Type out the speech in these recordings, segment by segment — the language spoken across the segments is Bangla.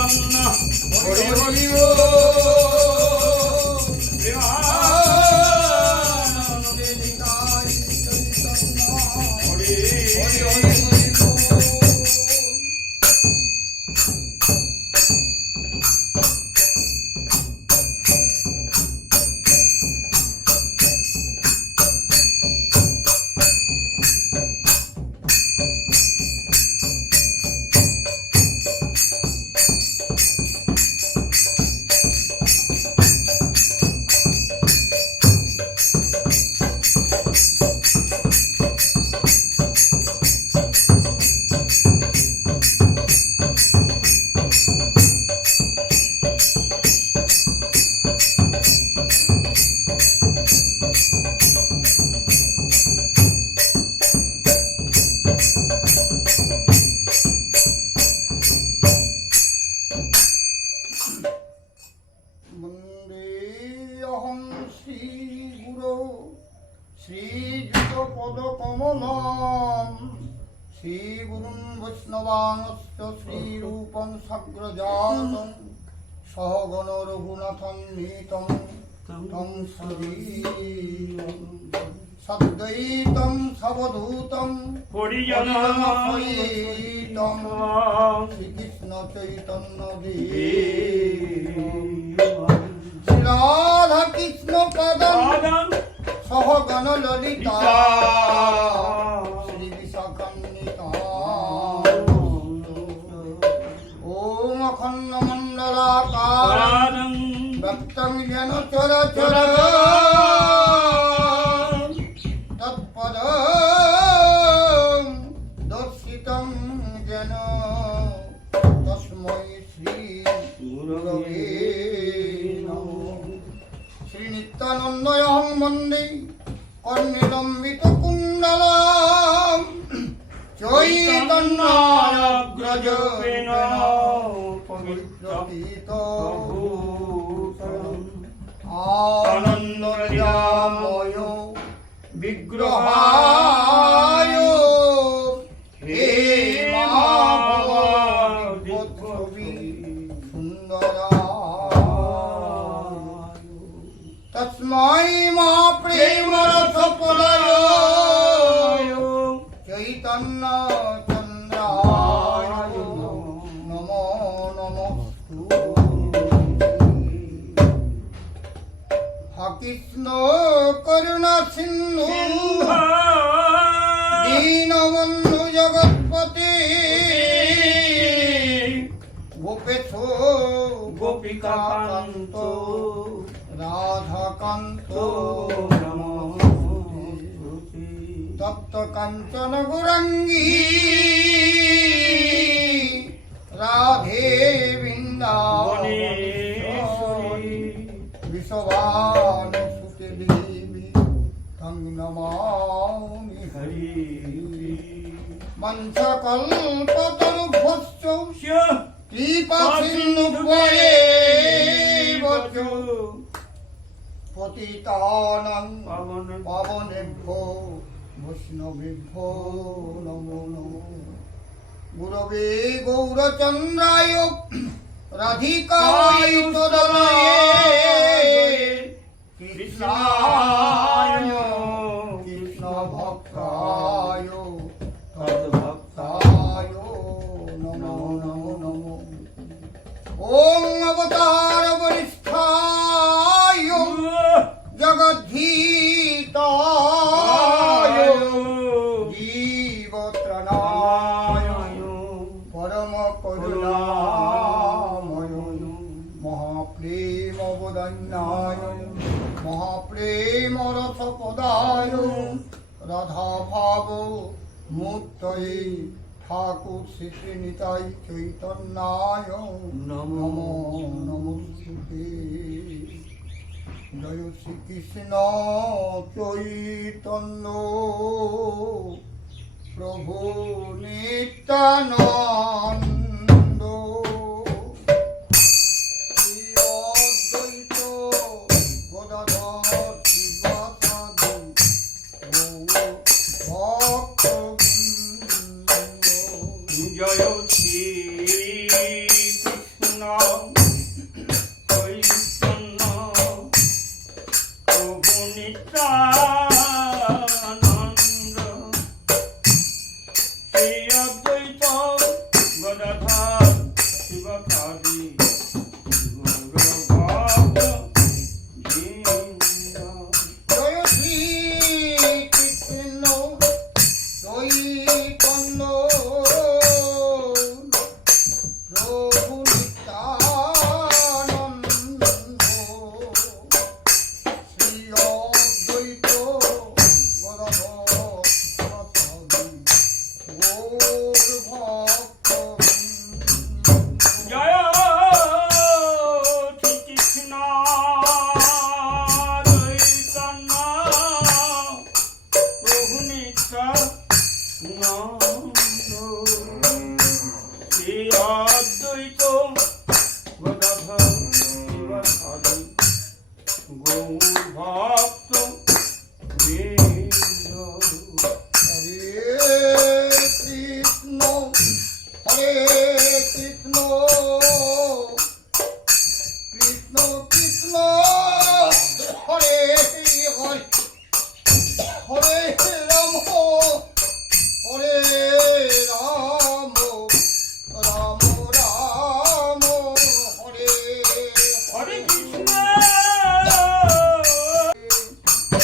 চৈতন্য হরি হরি श्रीगुरुन् वैष्णवांश्च श्रीरूपं सग्रजातं सहगण रघुनाथान्वितं तं सद्वैतं सवधूतं परिजनसहितं श्रीकृष्ण चैतन्य राधा कृष्ण पदं सहगण ललिता श्री विशाखान्विता ओम अखंड मंडलाकारं व्यक्तं येन चराचर तत्पदं दर्शितं येन तस्मै श्री गुरवे नमः। श्री नित्यानन्दयं वन्दे कर्णिलम्बित कुण्डलं चैतन्याग्रजेन पवित्रभूषणम् आनन्दमय विग्रहाय हे महाभगवती सुन्दराय तस्मै महाप्रेमरसपलय चैतन्य चन्द्राय नमो नमस्तुते। हा कृष्ण करुणा सिन्धु दीनबन्धु जगत्पते गोपेश गोपिकान्त राधाकान्तो नमोस्तुते। तप्त काञ्चन गौराङ्गी राधे वृन्दावनेश्वरी विश्वभानुसुते देवी तं नमामि हरि। मञ्चकल्पतरुभ्यश्च कृपासिन्धुभ्येव च पतितानां पावनेभ्यो वैष्णवेभ्यो नमो नमः। गुरवे गौरचन्द्राय राधिकाय तदलये कृष्णाय कृष्णभक्ताय तद्भक्ताय नमो नमो नमो। ॐ अवतार वरिष्ठाय जगद्धीताय जीवत्रणाय परम करुणामय महाप्रेमवदन्याय महाप्रेम रसपदाय राधाभाव मूर्तये ठाकुर श्री निताय चैतन्याय नमो नमस्ते। जय श्री कृष्ण चैतन्य प्रभु नित्यानंद श्री अद्वैत गदाधर शिवासादि भक्तवृन्द। जय श्री कृष्ण শ্রী অদ্বৈত গদাধর শিবকাদি গৌরভক্ত বৃন্দ। জয় শ্রী কৃষ্ণ চৈতন্য প্রভু নিত্যানন্দ শ্রী অদ্বৈত গদাধর গৌর ভক্ত জয় শ্রী কৃষ্ণ চৈতন্য প্রভু নিত্যানন্দ শ্রী অদ্বৈত গদাধর শিবকাদি গৌর ভক্ত বৃন্দ। হরে কৃষ্ণ হরে কৃষ্ণ কৃষ্ণ কৃষ্ণ হরে হরে হরে রাম হরে রাম রাম রাম হরে হরে কৃষ্ণ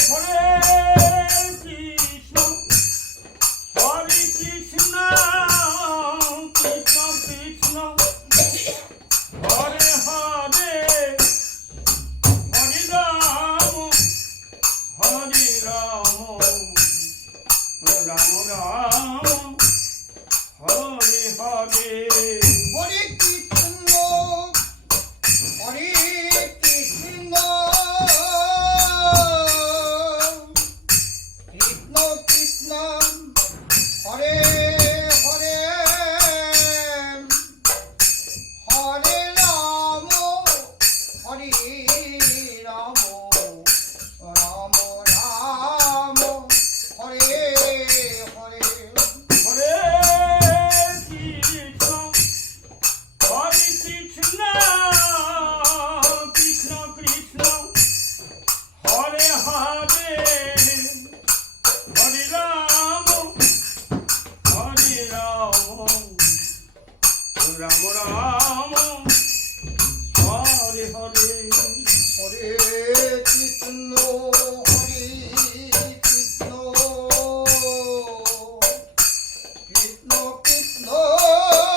হরে কৃষ্ণ হরে কৃষ্ণ কৃষ্ণ কৃষ্ণ হরে হরে হরে রাম রাম রাম হরে হরে। হরে কৃষ্ণ হরে কৃষ্ণ কৃষ্ণ কৃষ্ণ হরে হরে হরে রাম হরে রাম রাম রাম হরে হরে হরে কৃষ্ণ হরে কৃষ্ণ কৃষ্ণ কৃষ্ণ হরে হরে হরে রাম রাম রাম হরে হরে। হরে কৃষ্ণ হরে কৃষ্ণ কৃষ্ণ কৃষ্ণ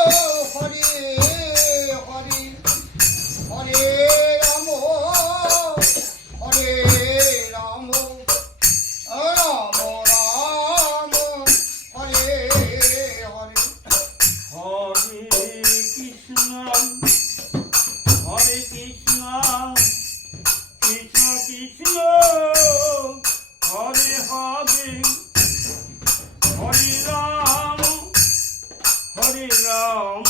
হরে হরে হরে রাম হরে রাম রাম রাম হরে হরে হরে কৃষ্ণ হরে কৃষ্ণ কৃষ্ণ কৃষ্ণ হরে হরে হরে রাম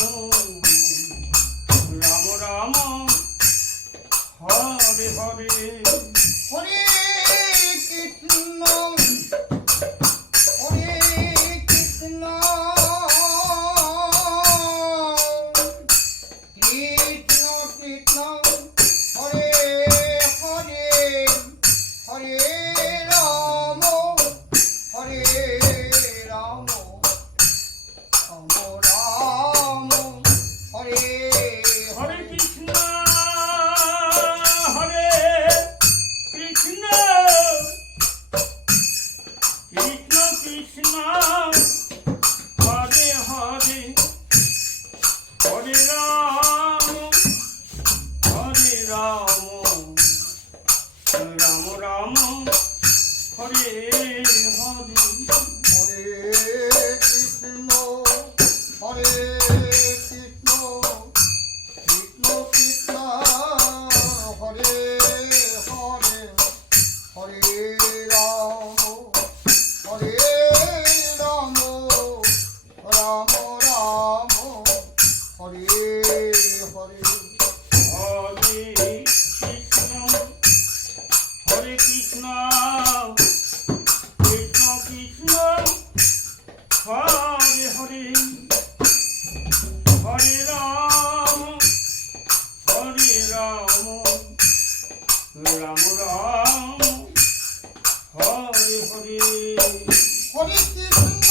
রাম রাম হরে হরে। হরে কৃষ্ণ হরে কৃষ্ণ কৃষ্ণ কৃষ্ণ হরে হরে হরে রাম হরে রাম রাম রাম হরে হরে কৃষ্ণ হরে কৃষ্ণ কৃষ্ণ কৃষ্ণ হরে হরে হরে রাম রাম রাম হরে হরে। হরে কৃষ্ণ হরে কৃষ্ণ কৃষ্ণ কৃষ্ণ হরে হরে হরে রাম হরে রাম রাম রাম হরে হরে হরে কৃষ্ণ হরে কৃষ্ণ কৃষ্ণ কৃষ্ণ হরে হরে হরে রাম রাম রাম হরে হরে। হরে কৃষ্ণ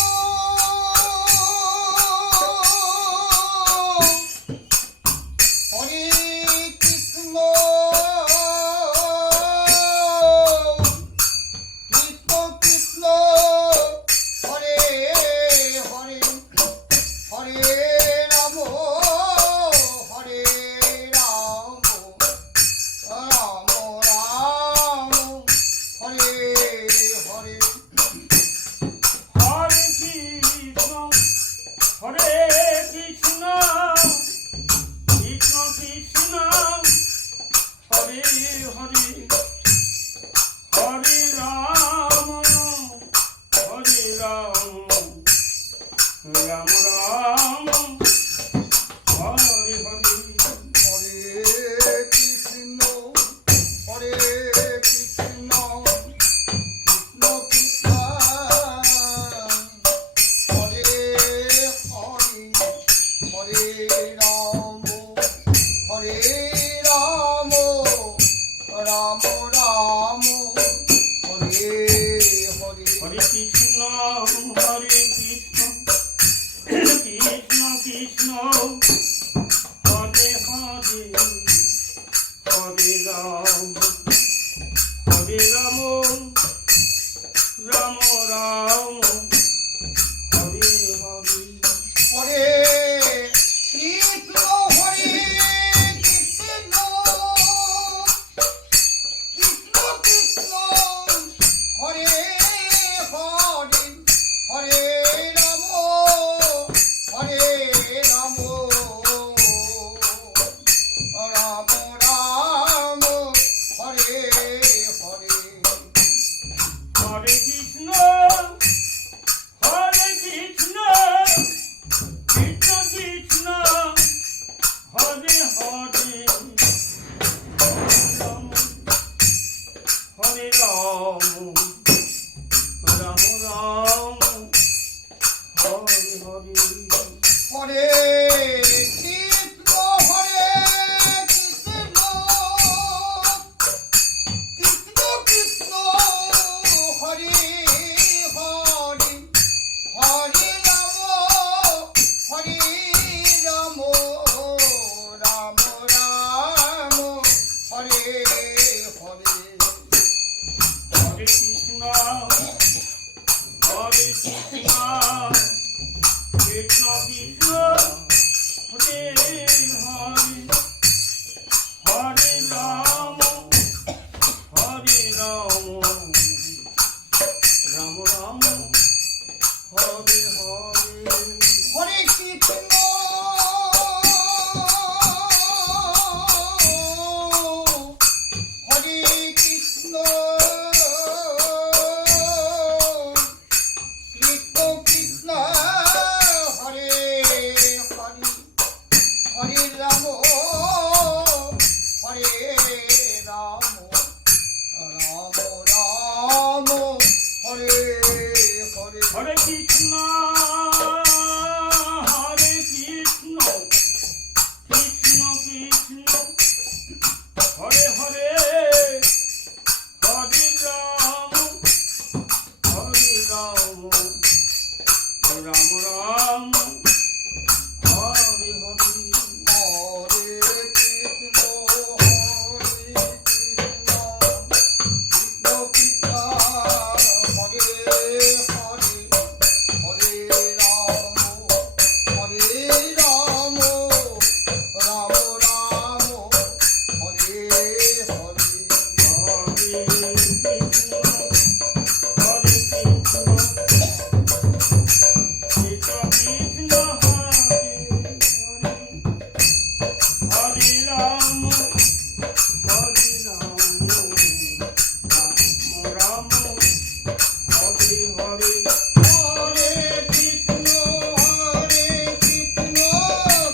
রাম হরে হরে হরে কৃষ্ণ হরে কৃষ্ণ কৃষ্ণ কৃষ্ণ হরে হরে হরে রাম হরে রাম রাম রাম হরে হরে হরে কৃষ্ণ হরে কৃষ্ণ কৃষ্ণ কৃষ্ণ হরে হরে হরে রাম রাম রাম হরে হরে হরে কৃষ্ণ হরে কৃষ্ণ কৃষ্ণ কৃষ্ণ হরে হরে হরে রাম রাম রাম হরে হরে হরে কৃষ্ণ কৃষ্ণ কৃষ্ণ হরে হরে রাম হরে রাম রাম রাম হরে হরে হরে কৃষ্ণ কৃষ্ণ কৃষ্ণ কৃষ্ণ হরে হরে হরে রাম রাম রাম হরে হরে হরে কৃষ্ণ কৃষ্ণ কৃষ্ণ হরে হরে হরে রাম রাম রাম হরে হরে হরে কৃষ্ণ হরে কৃষ্ণ কৃষ্ণ কৃষ্ণ হরে হরে হরে রাম রাম রাম হরে হরে হরে কৃষ্ণ কৃষ্ণ কৃষ্ণ হরে হরে হরে রাম রাম রাম হরে হরে হরে কৃষ্ণ কৃষ্ণ কৃষ্ণ হরে হরে হরে রাম রাম রাম হরে হরে হরে কৃষ্ণ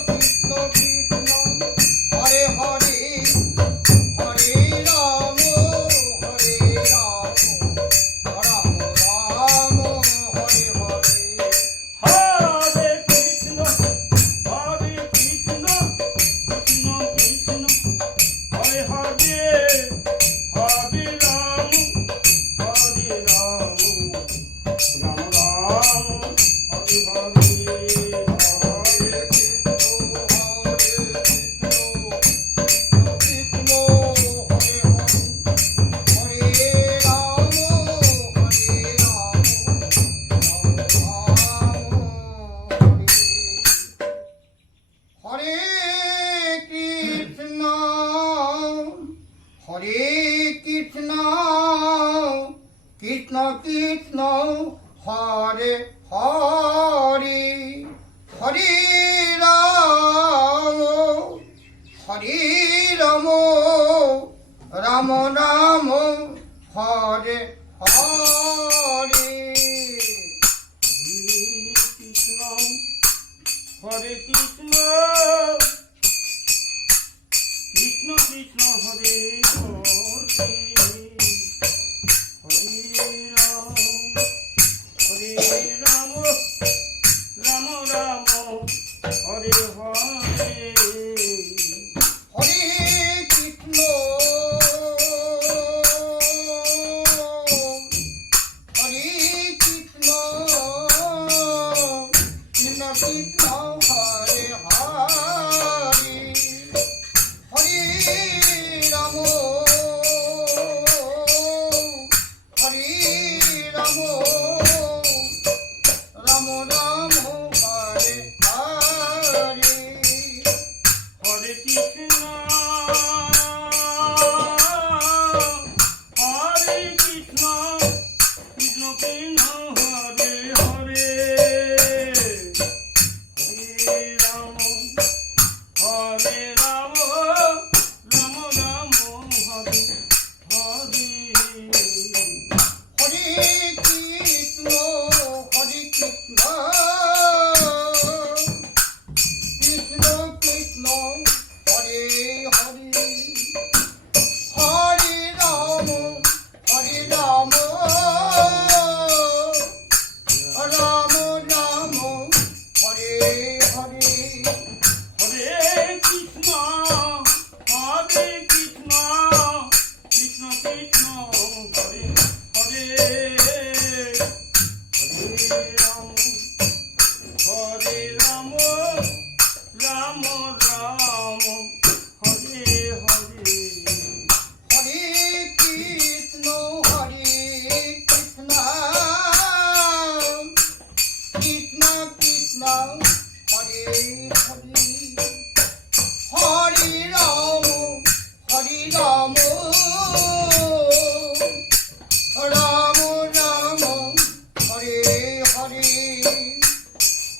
কৃষ্ণ কৃষ্ণ হরে রাম রাম হরে হরে হরে কৃষ্ণ কৃষ্ণ কৃষ্ণ হরে হরে হরে রাম রাম রাম হরে হরে হরে কৃষ্ণ কৃষ্ণ কৃষ্ণ হরে হরে হরে রাম রাম রাম হরে হরে হরে কৃষ্ণ কৃষ্ণ হরে হরে রাম হরে কৃষ্ণ কৃষ্ণ কৃষ্ণ হরে হরে হরে রাম রাম রাম হরে হরে কৃষ্ণ হরে কৃষ্ণ কৃষ্ণ কৃষ্ণ হরে হরে হরে রাম রাম রাম হরে হরে হরে কৃষ্ণ হরে কৃষ্ণ কৃষ্ণ কৃষ্ণ হরে হরে হরে রাম হরে রাম রাম রাম হরে হরে হরে কৃষ্ণ হরে কৃষ্ণ কৃষ্ণ কৃষ্ণ হরে হরে হরে রাম রাম রাম হরে হরে হরে কৃষ্ণ হরে কৃষ্ণ কৃষ্ণ কৃষ্ণ হরে হরে হরে রাম রাম রাম হরে হরে হরে কৃষ্ণ হরে কৃষ্ণ কৃষ্ণ কৃষ্ণ হরে হরে হরে রাম রাম রাম হরে হরে হরে কৃষ্ণ হরে কৃষ্ণ কৃষ্ণ কৃষ্ণ হরে হরে হরে রাম রাম রাম হরে হরে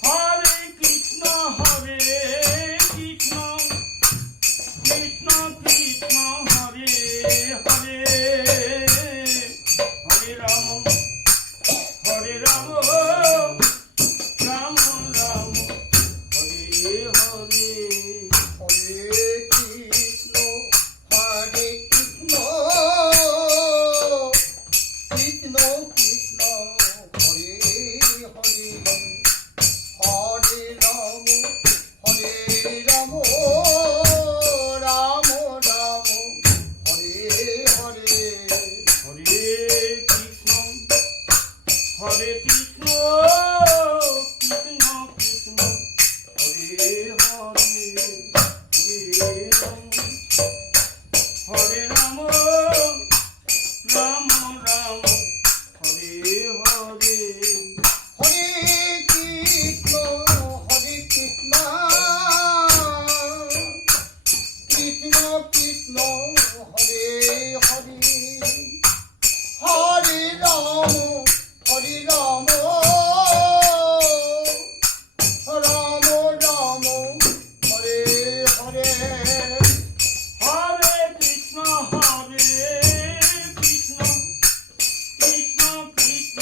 হরে কৃষ্ণ হরে কৃষ্ণ কৃষ্ণ কৃষ্ণ হরে হরে হরে রাম রাম রাম হরে হরে হরে কৃষ্ণ হরে কৃষ্ণ কৃষ্ণ কৃষ্ণ হরে হরে হরে রাম রাম রাম হরে হরে হরে কৃষ্ণ হরে কৃষ্ণ কৃষ্ণ কৃষ্ণ হরে হরে হরে রাম রাম রাম হরে হরে হরে কৃষ্ণ হরে কৃষ্ণ কৃষ্ণ কৃষ্ণ হরে হরে হরে রাম রাম রাম হরে হরে হরে কৃষ্ণ হরে কৃষ্ণ কৃষ্ণ কৃষ্ণ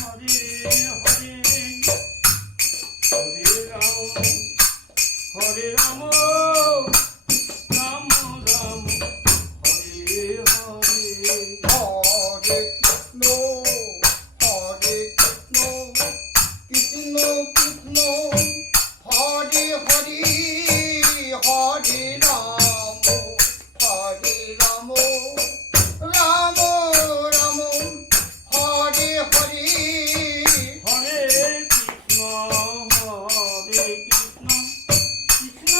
হরে হরে হরে রাম রাম রাম হরে হরে হরে কৃষ্ণ হরে কৃষ্ণ কৃষ্ণ কৃষ্ণ হরে হরে হরে রাম রাম রাম হরে হরে হরে কৃষ্ণ কৃষ্ণ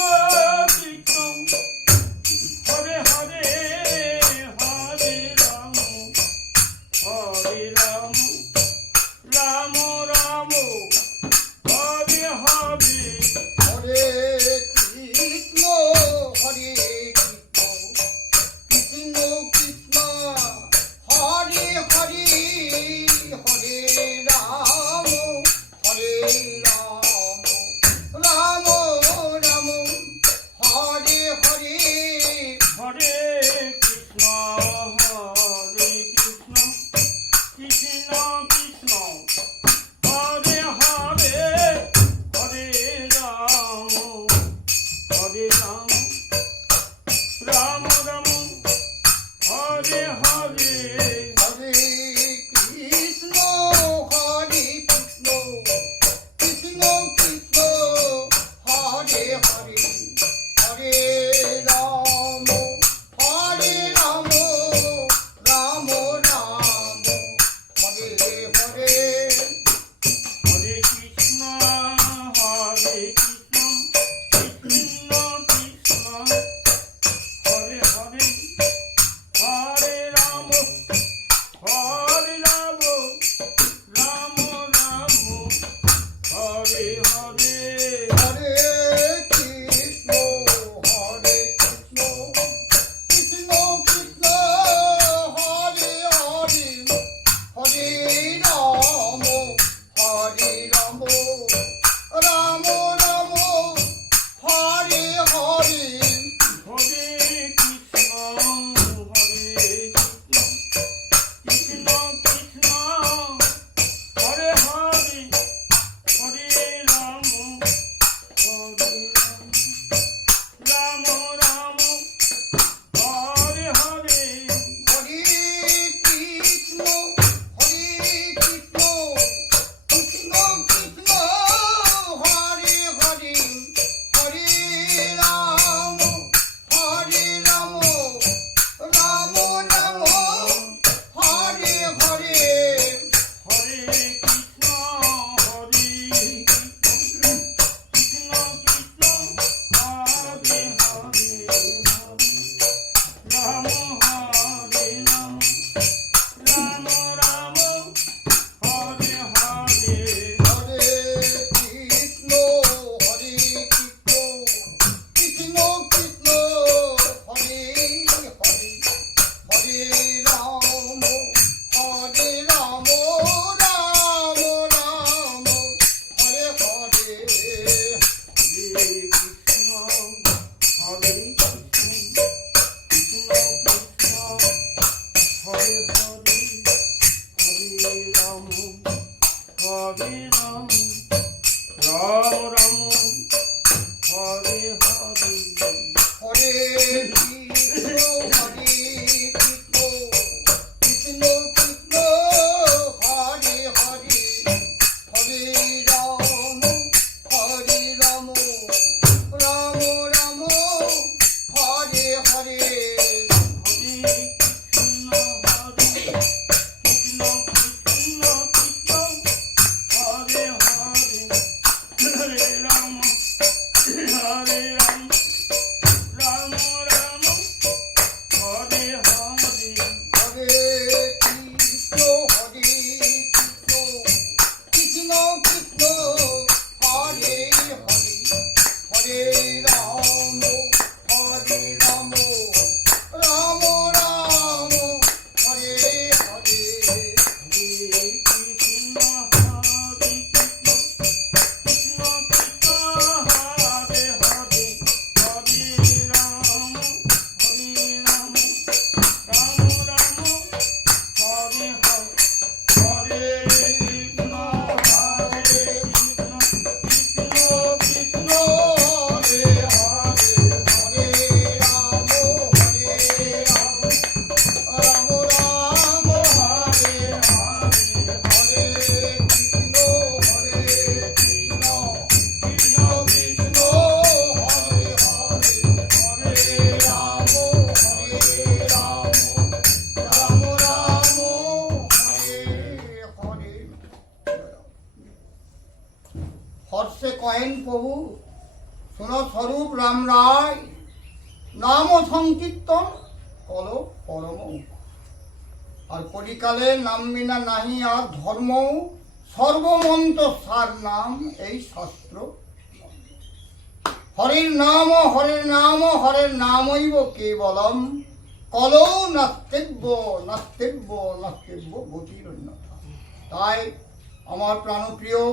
হর্ষে কয়েন প্রভু স্বরূপ রাম রায় নাম সংকীর্তন কল পরম আর কলিকালে নাম বিনা নাহি আর ধর্ম সর্বমন্ত্র সার নাম এই শাস্ত্র হরের নাম হরের নাম হরের নামৈব কেবলম কলৌ নাস্তেব্য নাস্তেব্য নাস্তেব্য গতির অন্যথা। তাই আমার প্রাণপ্রিয়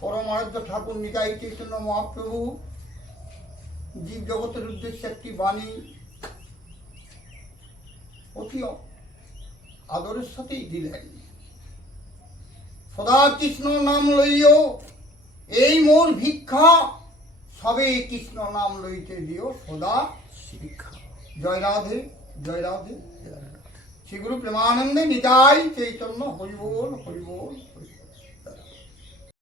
পরমারাধ্য ঠাকুর নিতাই চৈতন্য মহাপ্রভু জীব জগতের উদ্দেশ্যে একটি বাণী অতি আদরের সাথেই দিলেন। সদা কৃষ্ণ নাম লইও এই মোর ভিক্ষা, সবে কৃষ্ণ নাম লইতে দিও সদা শিক্ষা। জয় রাধে জয় রাধে। শ্রী গুরু প্রেমানন্দে নিতাই চৈতন্য হরি বল হরি বল হরি বল।